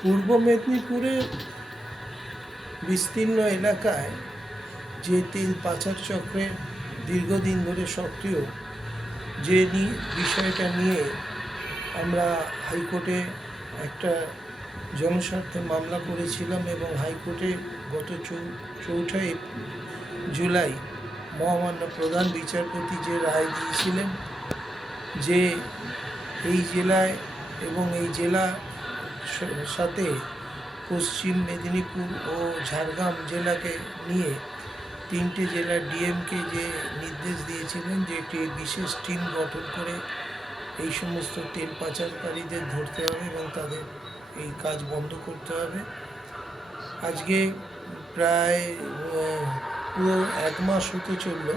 পূর্ব মেদিনীপুরের বিস্তীর্ণ এলাকায় যে তেল পাচার চক্রের দীর্ঘদিন ধরে সক্রিয় যে বিষয়টা নিয়ে আমরা হাইকোর্টে একটা জনস্বার্থে মামলা করেছিলাম এবং হাইকোর্টে গত 4 জুলাই মহামান্য প্রধান বিচারপতি যে রায় দিয়েছিলেন যে এই জেলায় এবং এই জেলা সাথে পশ্চিম মেদিনীপুর ও ঝাড়গ্রাম জেলাকে নিয়ে 3টে জেলার ডিএমকে যে নির্দেশ দিয়েছিলেন যে একটি বিশেষ টিম গঠন করে এই সমস্ত তেল পাচারকারীদের ধরতে হবে এবং তাদের এই কাজ বন্ধ করতে হবে। আজকে প্রায় পুরো 1 মাস হতে চলল,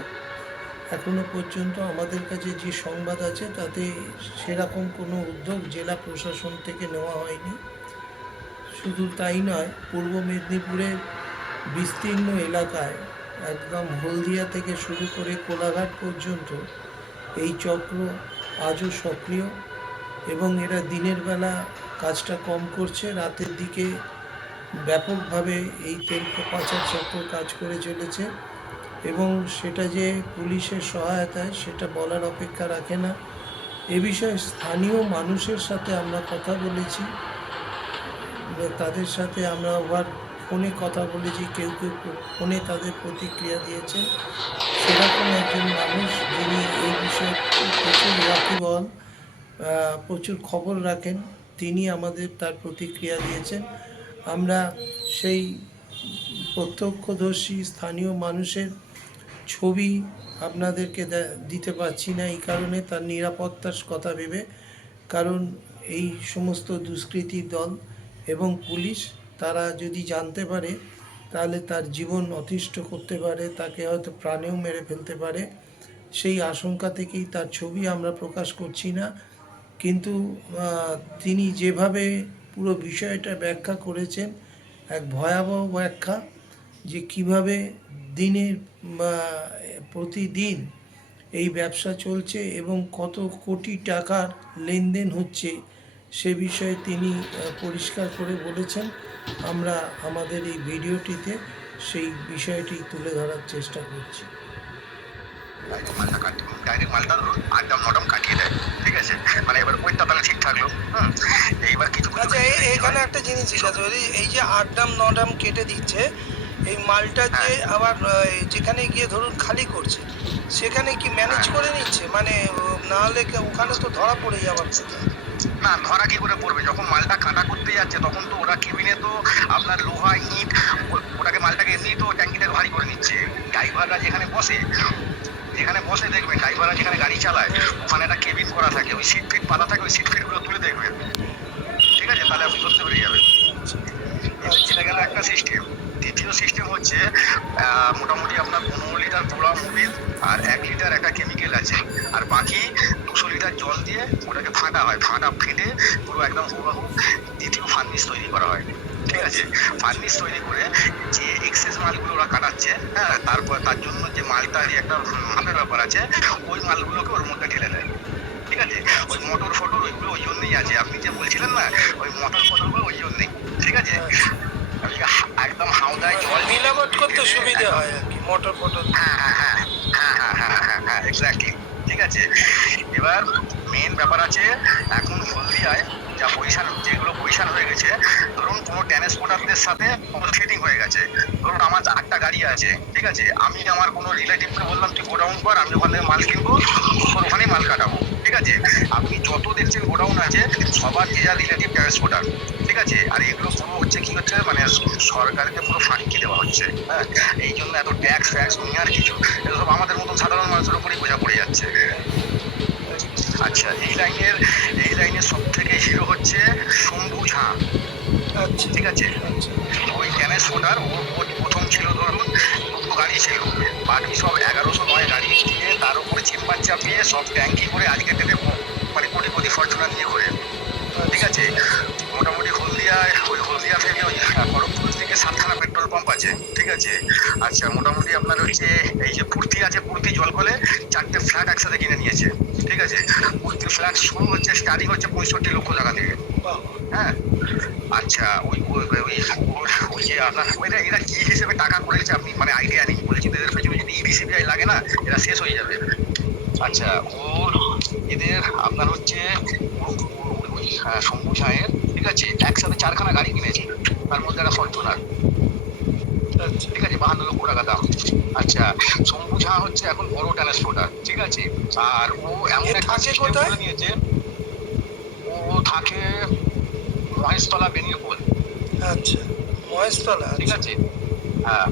এখনো পর্যন্ত আমাদের কাছে যে সংবাদ আছে তাতে সেরকম কোনো উদ্যোগ জেলা প্রশাসন থেকে নেওয়া হয়নি। শুধু তাই নয়, পূর্ব মেদিনীপুরের বিস্তীর্ণ এলাকায় একদম হলদিয়া থেকে শুরু করে কোলাঘাট পর্যন্ত এই চক্র আজও সক্রিয় এবং এরা দিনের বেলা কাজটা কম করছে, রাতের দিকে ব্যাপকভাবে এই তেল পাচার চক্র কাজ করে চলেছে এবং সেটা যে পুলিশের সহায়তায় সেটা বলার অপেক্ষা রাখে না। এ বিষয়ে স্থানীয় মানুষের সাথে আমরা কথা বলেছি, তাদের সাথে আমরা ওভার ফোনে কথা বলেছি, কেউ কেউ ফোনে তাদের প্রতিক্রিয়া দিয়েছেন। সেরকম একজন মানুষ যিনি এই বিষয়ে প্রচুর ওয়াকিবহাল, প্রচুর খবর রাখেন, তিনি আমাদের তার প্রতিক্রিয়া দিয়েছেন। আমরা সেই প্রত্যক্ষদর্শী স্থানীয় মানুষের ছবি আপনাদেরকে দিতে পারছি না এই কারণে, তার নিরাপত্তার কথা ভেবে, কারণ এই সমস্ত দুষ্কৃতী দল এবং পুলিশ তারা যদি জানতে পারে তাহলে তার জীবন অতিষ্ঠ করতে পারে, তাকে হয়তো প্রাণেও মেরে ফেলতে পারে। সেই আশঙ্কা থেকেই তার ছবি আমরা প্রকাশ করছি না। কিন্তু তিনি যেভাবে পুরো বিষয়টা ব্যাখ্যা করেছেন, এক ভয়াবহ ব্যাখ্যা, যে কিভাবে দিনের প্রতিদিন এই ব্যবসা চলছে এবং কত কোটি টাকার লেনদেন হচ্ছে সে বিষয়ে তিনি পরিষ্কার করে বলেছেন। আমরা আমাদের এই ভিডিওটিতে সেই বিষয়টি তুলে ধরার চেষ্টা করছি। ডাইরেক্ট মালটা ধরুন 8-9 কাটিয়ে দেয়, ঠিক আছে, মানে এবার ওইটা তাহলে ঠিক থাকলো। এইবার কিছু আচ্ছা, এখানে একটা জিনিস জিজ্ঞাসা করি, এই যে 8-9 কেটে দিচ্ছে, এই মালটা যে আবার যেখানে গিয়ে ধরুন খালি করছে সেখানে কি ম্যানেজ করে নিচ্ছে? মানে না হলে ওখানে তো ধরা পড়ে যাওয়ার কথা। না, ধরা কি করে পড়বে? যখন মালটা কাটা করতে যাচ্ছে তখন তো ওরা কেবিনে তো আপনার লোহা ইট ওটাকে মালটাকে এমনি তো ট্যাঙ্কিটাকে ভারী করে নিচ্ছে। ড্রাইভাররা যেখানে বসে দেখবেন, ড্রাইভাররা যেখানে গাড়ি চালায় ওখানে একটা কেবিন করা থাকে, ওই সিট ফিট পাতা থাকে, ওই সিট ফিটগুলো তুলে দেখবেন, ঠিক আছে, তাহলে আপনি ধরতে পেরে যাবেন। এটা গেল একটা সিস্টেম। দ্বিতীয় সিস্টেম হচ্ছে মোটামুটি আপনার 15 লিটার পোড়া মোবিল আর 1 লিটার একটা কেমিক্যাল আছে, আর বাকি 200 লিটার জল দিয়ে ওটাকে ফাটা হয়, ফেটে পুরো একদম হুবহু দ্বিতীয় ফার্নিশ তৈরি করা হয়, ঠিক আছে। ফার্নিশ তৈরি করে যে এক্সেস মালগুলো ওরা কাটাচ্ছে, হ্যাঁ, তারপর তার জন্য যে মালটারই একটা মালের ব্যাপার আছে, ওই মালগুলোকে ওর মধ্যে ঢেলে দেয়, ঠিক আছে। ওই মোটর ফটোর ওইগুলো ওই জন্যই আছে, আপনি যে বলছিলেন না, ওই মোটর ফটোরগুলো ওই জন্যই, ঠিক আছে। একদম হাওদায় জল মিলামত করতে সুবিধা হয় আর কি, মোটর ফটোর। হ্যাঁ, এক্স্যাক্টলি, ঠিক আছে। এবার মেন ব্যাপার আছে, এখন হলদিয়ায় যা যেগুলো পজিশন হয়ে গেছে, ধরুন কোনো ট্রান্সপোর্টারদের সাথে কোনো সেটিং হয়ে গেছে। ধরুন আমার 8টা গাড়ি আছে, ঠিক আছে, আমি আমার কোনো রিলেটিভকে বললাম তুই গোডাউন কর, আমি ওখান থেকে মাল কিনবো, তোর ওখানেই মাল কাটাবো, ঠিক আছে। আপনি যত দেখছেন গোডাউন আছে সবার যে যা রিলেটিভ ট্রান্সপোর্টার, ঠিক আছে। আর এগুলো পুরো হচ্ছে কি হচ্ছে, মানে সরকারকে পুরো ফাঁকি দেওয়া হচ্ছে, হ্যাঁ। এই জন্য এত ট্যাক্স দুনিয়ার কিছু, এগুলো সব আমাদের মতন সাধারণ মানুষের উপরই বোঝা পড়ে যাচ্ছে। আচ্ছা, এই লাইনের সব থেকে হিরো হচ্ছে শম্ভু ঝা, আচ্ছা, ঠিক আছে। ওই ট্রান্সপোর্টার ও প্রথম ছিল, ধরুন 2 গাড়ি ছিল, বাকি সব 1109 গাড়ি দিয়ে তার উপরে চেম্বার চাপিয়ে সব ট্যাঙ্কি করে আজকে থেকে মানে কোটি ফরচুনার নিয়ে ঘোরে, ঠিক আছে। মোটামুটি হলদিয়া থেকে ওই খড়গপুর থেকে 7খানা পেট্রোল পাম্প আছে, ঠিক আছে। আচ্ছা, মোটামুটি আপনার হচ্ছে এই যে পূর্তি আছে, পূর্তি জলকলে 4টে ফ্ল্যাট একসাথে কিনে নিয়েছে, ঠিক আছে। পূর্তি ফ্ল্যাট শুরু হচ্ছে, স্টার্টিং হচ্ছে 65 লক্ষ টাকা থেকে, হ্যাঁ, আচ্ছা ওই ওই ওই ওই যে আপনার ওইটা এরা কি হিসেবে টাকা করেছে আপনি মানে আইডিয়া নেই বলেছি তো, এদের পেছনে যদি ইডি সিবিআই লাগে না এরা শেষ হয়ে যাবে। আচ্ছা ওর এদের আপনার হচ্ছে ওই শম্ভু ঝায়ের, ঠিক আছে, একসাথে 4খানা গাড়ি কিনেছে, তার মধ্যে একটা ফরচুনার, আচ্ছা ঠিক আছে, 52 লক্ষ টাকা দাম। আচ্ছা শম্ভু ঝা হচ্ছে এখন বড় ট্রান্সপোর্টার, ঠিক আছে, আর ও এমন এ একটা থাকে সিস্টেম কোথায়? করে নিয়েছে, ও থাকে মহেশতলা বেনিরপুল, আচ্ছা মহেশতলা, ঠিক আচ্ছা। আছে, হ্যাঁ।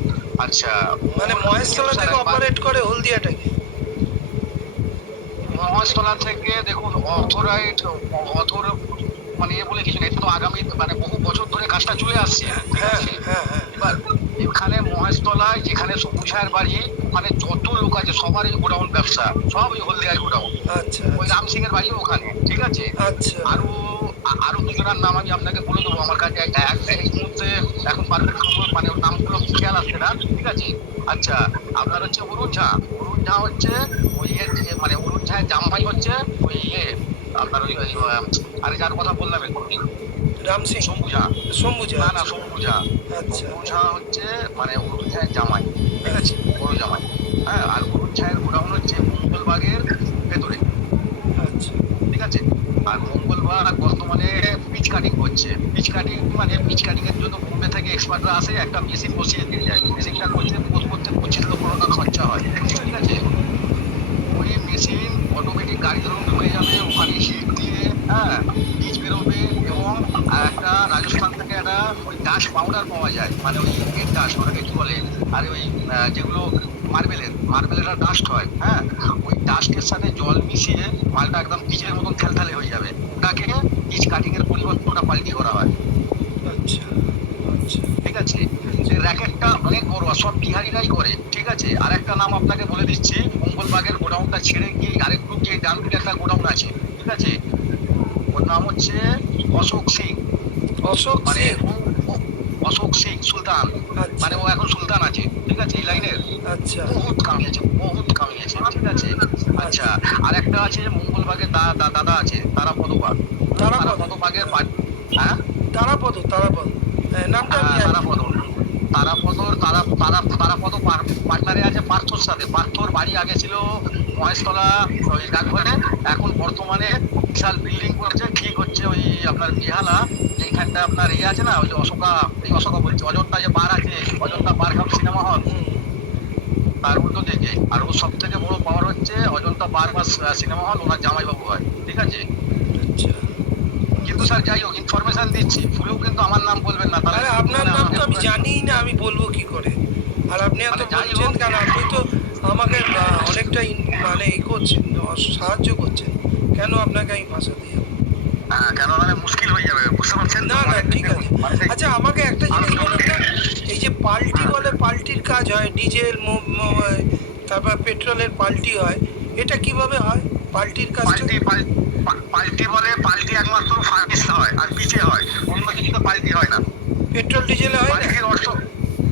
আচ্ছা মানে ওর মহেশতলা থেকে অপারেট করে হলদিয়াটাকে? মহেশতলা থেকে দেখুন অথরাইট অথর মানে বলে কিছু নেই, এটা তো আগামী মানে বহু বছর ধরে কাজটা চলে আসছে, ঠিক হ্যাঁ আছে। হ্যাঁ হ্যাঁ। এবার এখানে মহেশতলায় যেখানে সবুজায়ের বাড়ি, ওখানে যত লোক আছে সবারই গোডাউন ব্যবসা, সব ওই হলদিয়ায় গোডাউন। আচ্ছা ওই রাম সিং এর বাড়ি ওখানে, ঠিক আছে। আচ্ছা আরো আরো দুজনের নাম আমি আপনাকে বলে দেবো, আমার কাছে এই মুহূর্তে এখন পারফেক্ট মানে ওর নামগুলো খেয়াল আসছে না, ঠিক আছে। আচ্ছা আপনার হচ্ছে অরুণ ঝা, অরুণ ঝা হচ্ছে ওই মানে অরুণ ঝায়ের জামাই হচ্ছে ওই আপনার ওই আরে যার কথা বললাম এক্ষুনি, রাম সিং, শম্ভু ঝা। শম্ভুজা, না না আচ্ছা শম্ভু ঝা, আচ্ছা শম্ভু ঝা হচ্ছে মানে অরুণ ঝায়ের জামাই, ঠিক আছে, বড় জামাই। হ্যাঁ, আর অরুণ ঝায়ের গোডাউন হচ্ছে মঙ্গলবাগের ভেতরে, আচ্ছা ঠিক আছে। আর মঙ্গলবার বর্তমানে পিচ কাটিং করছে, পিচ কাটিং মানে পিচ কাটিং এর জন্য বোম্বে থেকে এক্সপার্টরা আসে, একটা মেশিন বসিয়ে দিয়ে যায়, মেশিনটা করতে করতে 25 লক্ষ টাকা খরচা হয়, ঠিক আছে। ওই মেশিন অটোমেটিক গাড়ি ধরুন ঢুকে যাবে ওখানে, হিট দিয়ে, হ্যাঁ, বীজ বেরোবে, এবং একটা রাজস্থান থেকে একটা ওই ডাস্ট পাউডার পাওয়া যায়, মানে ওই ইট ডাস্ট ওটাকে কি বলে, আর ওই যেগুলো মার্বেলের ডাস্ট হয়, হ্যাঁ, ওই ডাস্টের সাথে জল মিশিয়ে মালটা একদম পিচের মতন খেলথালে হয়ে যাবে, ওটাকে পিচ কাটিং এর পরিবর্তে ওটা পাল্টি করা হয়, আচ্ছা আচ্ছা ঠিক আছে। র্যাকেটটা অনেক বড়, সব বিহারিরাই করে, ঠিক আছে। আর একটা নাম আপনাকে বলে দিচ্ছি, মঙ্গলবাগের গোডাউনটা ছেড়ে গিয়ে আরেকটু গিয়ে ডান দিকে একটা গোডাউন আছে, ঠিক আছে, ওর নাম হচ্ছে অশোক সিং, অশোক মানে সিং, অশোক সিং সুলতান, আচ্ছা মানে ও এখন সুলতান আছে, ঠিক আছে, এই লাইনের আচ্ছা বহুত কামিয়েছে, বহুত কামিয়েছে, ঠিক আছে। আচ্ছা আর একটা আছে মঙ্গলবাগের দাদা আছে তারাপদবাগ, তারাপদ, তারাপদবাগের হ্যাঁ, তারাপদ, তারাপদ, হ্যাঁ নামটা আমি জানি। তারাপদ, তারাপদ পার্টনারে আছে পার্থর সাথে, পার্থর বাড়ি আগে ছিল মহেশতলা ওই ডাকঘরে, এখন বর্তমানে বিশাল বিল্ডিং করেছে, ঠিক হচ্ছে ওই আপনার বিহালা যেখানটা আপনার আছে না, ওই যে অশোকা বলছে অজন্তা যে বার আছে, অজন্তা বার কাপ সিনেমা হল, হুম, তার উল্টো দিকে। আর ওর সব থেকে বড় পাওয়ার হচ্ছে অজন্তা বার বা সিনেমা হল ওনার জামাইবাবু হয়, ঠিক আছে। আচ্ছা। কিন্তু স্যার যাই হোক ইনফরমেশন দিচ্ছি, ভুলেও কিন্তু আমার নাম বলবেন না, তাহলে আরে আপনার নাম তো আমি জানিই না, আমি বলবো কি করে? আর আপনি এত মানে যাই বলছেন হোক, কেন? আপনি তো আমাকে অনেকটা মানে ই করছেন, সাহায্য করছেন, কেন আপনাকে আমি ফাঁসাতে যাবো? কেন মানে মুশকিল হয়ে যাবে, বুঝতে পারছেন তো? না না মানে ঠিক আছে। মানে সেই- আচ্ছা আমাকে একটা জিনিস বলুন তো, এই যে পাল্টি বলে, পাল্টির কাজ হয়, ডিজেল তারপর পেট্রোলের পাল্টি হয়, এটা কিভাবে হয় পাল্টির কাজটা? পাল্টি বলে, পাল্টি একমাত্র ফার্নিশ হয় আর পিছে হয়, অন্য কিছু তো পাল্টি হয় না। পেট্রোল ডিজেলে হয় না? পাল্টির অর্থ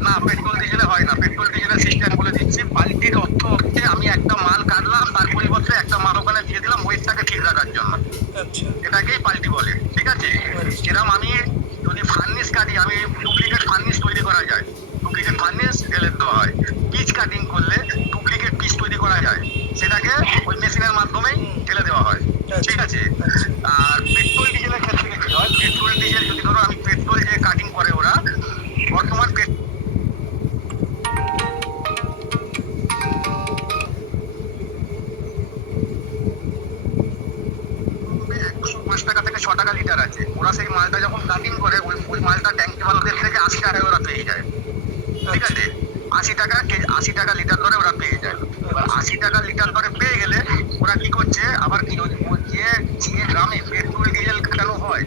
না, পেট্রোল ডিজেলে হয় না, পেট্রোল ডিজেলের সিস্টেম বলে দিচ্ছি। পাল্টির অর্থ হচ্ছে আমি একটা মাল কাটলাম, তার পরিবর্তে একটা মাল ওখানে দিয়ে দিলাম ওয়েটটাকে ঠিক রাখার জন্য, আচ্ছা এটাকেই পাল্টি বলে, ঠিক আছে। যেরকম আমি যদি ফার্নিশ কাটি, আমি ডুপ্লিকেট ফার্নিশ তৈরি করা যায়, ডুপ্লিকেট ফার্নিশ ঢেলে দেওয়া হয়। পিচ কাটিং করলে ডুপ্লিকেট পিচ তৈরি করা যায়, সেটাকে ওই মেশিনের মাধ্যমেই ঢেলে দেওয়া হয়, ঠিক আছে। আচ্ছা আর পেট্রোল ডিজেলের ক্ষেত্রে কি হয়, পেট্রোল ডিজেল যদি ধরো আমি পেট্রোল যে কাটিং করে ওরা বর্তমান 105 টাকা থেকে 6 টাকা লিটার আছে, ওরা সেই মালটা যখন কাটিং করে ওই মালটা ট্যাঙ্কিওয়ালাদের থেকে 80 টাকায় ওরা পেয়ে যায়, ঠিক আছে। 80 টাকা লিটার দরে ওরা পেয়ে যায়। এবার 80 টাকা লিটার দরে পেয়ে গেলে ওরা কি করছে, আবার কি যে গ্রামে পেট্রোল ডিজেল কাটানো হয়,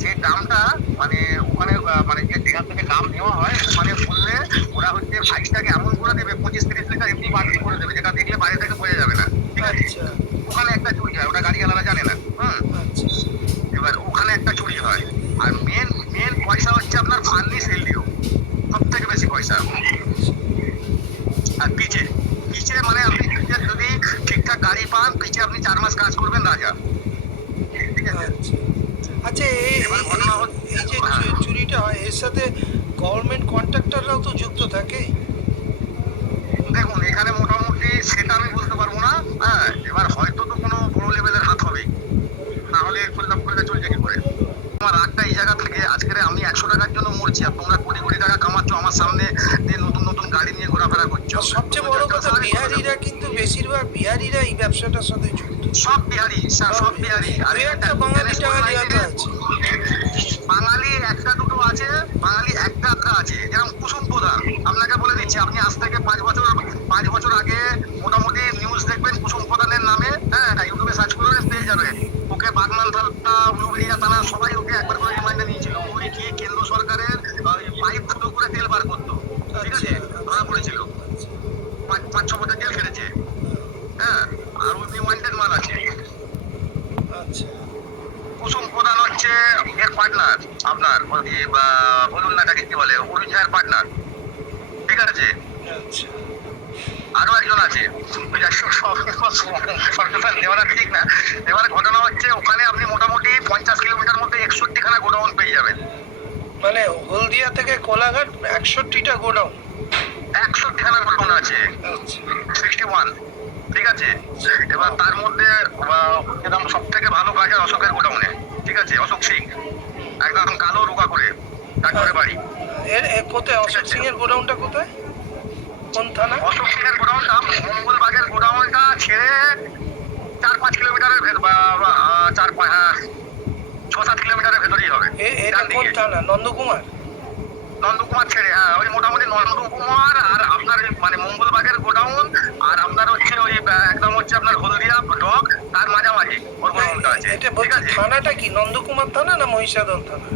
সেই দামটা মানে ওখানে মানে যেখান থেকে দাম নেওয়া হয় ওখানে বললে ওরা হচ্ছে প্রাইসটাকে এমন করে দেবে 25-30 লিটার এমনি বাড়তি করে দেবে, যেটা দেখলে বাইরে থেকে বোঝা যাবে না, ঠিক আছে। আচ্ছা ওখানে একটা চুরি হয়, ওটা গাড়িওয়ালারা জানে না, আচ্ছা এবার ওখানে একটা চুরি হয়। আর মেন মেন পয়সা হচ্ছে আপনার ফার্নিশ এলডিও, সব থেকে বেশি পয়সা। আর পিচে পিচে মানে আপনি পিচে যদি ঠিকঠাক গাড়ি পান, পিচে আপনি 4 মাস কাজ করবেন রাজা, ঠিক আছে। আচ্ছা আচ্ছা এই যে চুরিটা হয় এর সাথে গভর্নমেন্ট কন্ট্রাক্টররাও তো যুক্ত থাকে। দেখুন এখানে মোটামুটি সেটা আমি বলতে পারবো না। হ্যাঁ, এবার হয়তো তো কোনো বড় লেভেলের হাত হবে, না হলে করলাম করে চলছে কি করে। আমার রাগটা এই জায়গা থেকে, আজকে আমি 100 টাকার জন্য মরছি আর তোমরা কোটি কোটি টাকা কামাচ্ছ আমার সামনে দিয়ে, নতুন নতুন গাড়ি নিয়ে ঘোরাফেরা করছো। আর সবচেয়ে বড় কথা বিহারিরা কিন্তু বেশিরভাগ বিহারিরা এই ব্যবসাটার সাথে যুক্ত। সব বিহারি স্যার, সব বিহারি। আর দুই একটা বাঙালি টাঙালি হয়তো আছে। বাঙালি একটা দুটো আছে, বাঙালি একটা আধটা আছে, যেরকম কুসুম প্রধান। আপনাকে বলে দিচ্ছি, আপনি আজ থেকে 5 বছর আগে মোটামুটি নিউজ দেখবেন কুসুম প্রধানের নামে। হ্যাঁ, ইউটিউবে সার্চ করে পেয়ে যাবেন। ওকে বাগনান থানা, উলুবেড়িয়া থানা সবাই ওকে একবার করে রিমান্ডে নিয়েছিল। ওই কি কেন্দ্র সরকারের পাইপ ফুটো করে তেল বার করতো, ঠিক আছে, ধরা পড়েছিল। 5-6 বছর জেল খেটেছে। হ্যাঁ, আর ওই ওয়ান্টেড মাল আছে। আচ্ছা, কুসুম প্রধান হচ্ছে এর পার্টনার, আপনার ওই বলুন না এটাকে কি বলে, অরুণ পার্টনার, ঠিক আছে। আচ্ছা, আরো একজন আছে, দেওয়াটা ঠিক না। এবার ঘটনা হচ্ছে ওখানে আপনি মোটামুটি 50 কিলোমিটার মধ্যে 61 খানা গোডাউন পেয়ে যাবেন। মানে হলদিয়া থেকে কোলাঘাট 61টা গোডাউন। 61 খানা গোডাউন আছে, আচ্ছা, 61, ঠিক আছে। এবার তার মধ্যে একদম সব থেকে ভালো কাজ হয় অশোকের গোডাউনে, ঠিক আছে, অশোক সিং, একদম কালো রোগা করে, তারপরে বাড়ি। এর কোথায় অশোক সিং এর গোডাউনটা কোথায়, কোন থানা? অশোক সিং এর গোডাউনটা মঙ্গলবাগের গোডাউনটা ছেড়ে 4-5 কিলোমিটারের ভেতর, 6-7 কিলোমিটারের ভেতরেই হবে। এটা কোন থানা? নন্দকুমার? নন্দকুমার ছেড়ে, হ্যাঁ, ওই মোটামুটি নন্দকুমার আর আপনার মানে মঙ্গলবাগের গোডাউন আর আপনার হচ্ছে ওই একদম হচ্ছে আপনার হলদিয়া ডক, তার মাঝামাঝি ওর গোডাউনটা আছে, এটা ঠিক বলছি আছে। থানাটা কি নন্দকুমার থানা না মহিষাদল থানা?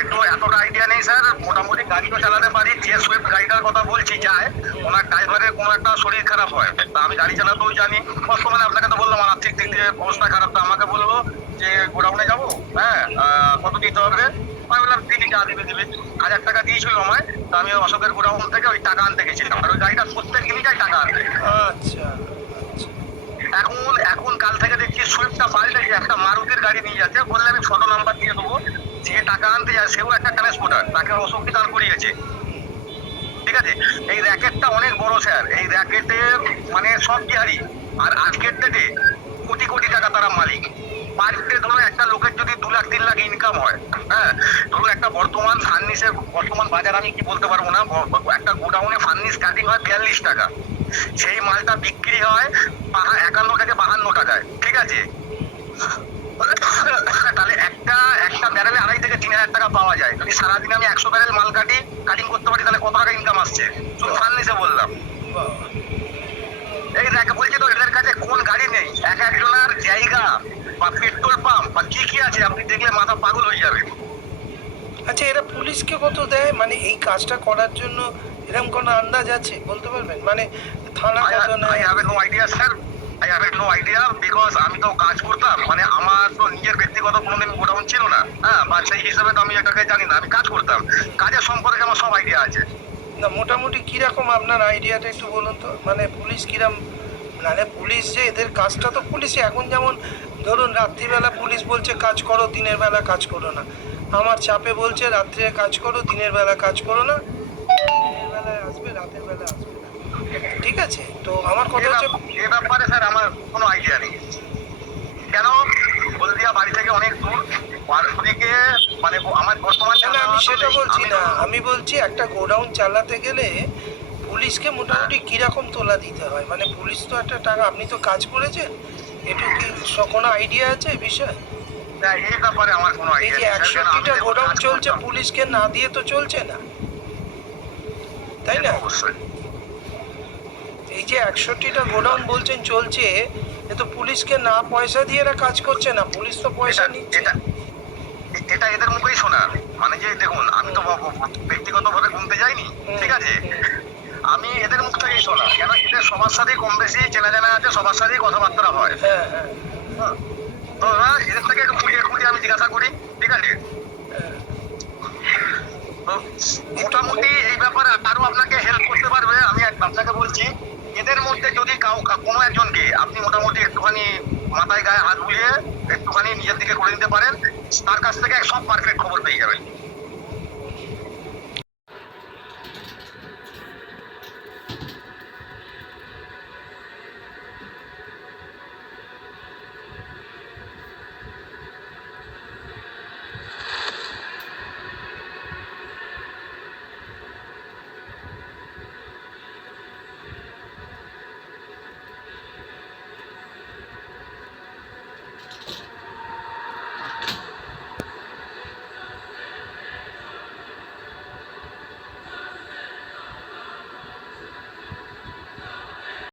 একটু এতটা আইডিয়া নেই স্যার, মোটামুটি গাড়ি তো চালাতে পারি। যে সুইফট গাড়িটার কথা বলছি যায়, ওনার ড্রাইভারের কোনো একটা শরীর খারাপ হয়, তা আমি গাড়ি চালাতেও জানি। বর্তমানে আপনাকে তো বললাম আমার আর্থিক দিক দিয়ে অবস্থা খারাপ, তা আমাকে বললো যে গোডাউনে যাবো, হ্যাঁ, কত দিতে হবে। আমি বললাম দিদি যা দিবে 1000 টাকা দিয়েছিল আমায়। তা আমি অশোকের গোডাউন থেকে ওই টাকা আনতে গেছিলাম, আর ওই গাড়িটা প্রত্যেক দিনই যায় টাকা আনতে। আচ্ছা, এখন কাল থেকে দেখছি সুইফটটা পাল্টে একটা মারুতির গাড়ি নিয়ে যাচ্ছে, বললে আমি 6 নাম্বার দিয়ে দেবো। যে টাকা আনতে যায় সেও একটা ট্রান্সপোর্টার, তাকে অশোকই দান করিয়েছে, ঠিক আছে। এই র্যাকেটটা অনেক বড় স্যার, এই র্যাকেটের মানে সব বিহারি। আর আজকের ডেটে কোটি কোটি টাকা তারা মালিক। পার ডে ধরুন একটা লোকের যদি 2 লাখ 3 লাখ ইনকাম হয়, হ্যাঁ, ধরুন একটা বর্তমান ফার্নিসের বর্তমান বাজার আমি কি বলতে পারবো না, একটা গোডাউনে ফার্নিস স্টার্টিং হয় 42 টাকা, সেই মালটা বিক্রি হয় 51 থেকে 52 টাকায়, ঠিক আছে। তাহলে একটা ব্যারেলে 2.5 থেকে 3 হাজার টাকা পাওয়া যায়। যদি সারাদিন আমি 100 ব্যারেল মাল কাটিং করতে পারি, তাহলে কত টাকা ইনকাম আসছে শুধু ফার্নিসে বললাম। এই দেখ বলছি তো, এদের কাছে কোন গাড়ি নেই, এক একজনের জায়গা বা পেট্রোল পাম্প বা কি কি আছে, আপনি দেখলে মাথা পাগল হয়ে যাবে। আচ্ছা, এরা পুলিশকে কত দেয় মানে এই কাজটা করার জন্য? এরকম কোনো আন্দাজ আছে, বলতে পারবেন? মানে থানা কত I নেয়? have no idea sir, I have no idea because আমি তো কাজ করতাম, মানে আমার তো নিজের ব্যক্তিগত কোনোদিন গোডাউন ছিল না, হ্যাঁ, বা সেই হিসাবে তো আমি এটাকে জানি না। আমি কাজ করতাম, কাজের সম্পর্কে আমার সব আইডিয়া আছে। না, মোটামুটি কিরকম আপনার আইডিয়াটা একটু বলুন তো, মানে পুলিশ কিরম, মানে পুলিশ যে এদের কাজটা তো পুলিশই এখন, যেমন ধরুন রাত্রিবেলা পুলিশ বলছে কাজ করো, দিনের বেলা কাজ করো না। আমার চাপে বলছে রাত্রে কাজ করো, দিনের বেলা কাজ করো না, দিনের বেলায় আসবে, রাতের বেলা আসবে না, ঠিক আছে। তো আমার কথা হচ্ছে, এ ব্যাপারে স্যার আমার কোনো আইডিয়া নেই। কেন হলদিয়া বাড়ি থেকে অনেক দূর, আর ওদিকে মানে আমার বর্তমান না, আমি সেটা বলছি না, আমি বলছি একটা গোডাউন চালাতে গেলে পুলিশকে মোটামুটি কিরকম তোলা দিতে হয়? মানে পুলিশ তো একটা টাকা, আপনি তো কাজ করেছেন, একটু কি কোনো আইডিয়া আছে এই বিষয়ে? এই ব্যাপারে আমার কোনো এই আইডিয়া যে নেই স্যার, 61টা গোডাউন চলছে, পুলিশকে না দিয়ে তো চলছে না, তাই না? অবশ্যই। এই যে 61টা গোডাউন বলছেন চলছে, এ তো পুলিশকে না পয়সা দিয়ে এরা কাজ করছে না, পুলিশ তো পয়সা নিচ্ছে। এটা এদের মুখেই শোনা, মানে যে দেখুন আমি তো ব্যক্তিগতভাবে ঘুমতে যাইনি, ঠিক আছে, আমি এদের মুখ থেকেই শোনা। কেন এদের সবার সাথেই কম বেশি চেনা জানা আছে, সবার সাথেই কথাবার্তা হয়। হ্যাঁ, হ্যাঁ, তো এদের থেকে একটু খুঁজে আমি জিজ্ঞাসা করি, ঠিক আছে। তো মোটামুটি এই ব্যাপারে আরো আপনাকে হেল্প করতে পারবে। আমি আপনাকে বলছি, এদের মধ্যে যদি কোনো একজনকে আপনি মোটামুটি একটুখানি মাথায় গায়ে হাত বুলিয়ে একটুখানি নিজের দিকে করে নিতে পারেন, তার কাছ থেকে সব পারফেক্ট খবর পেয়ে যাবেন।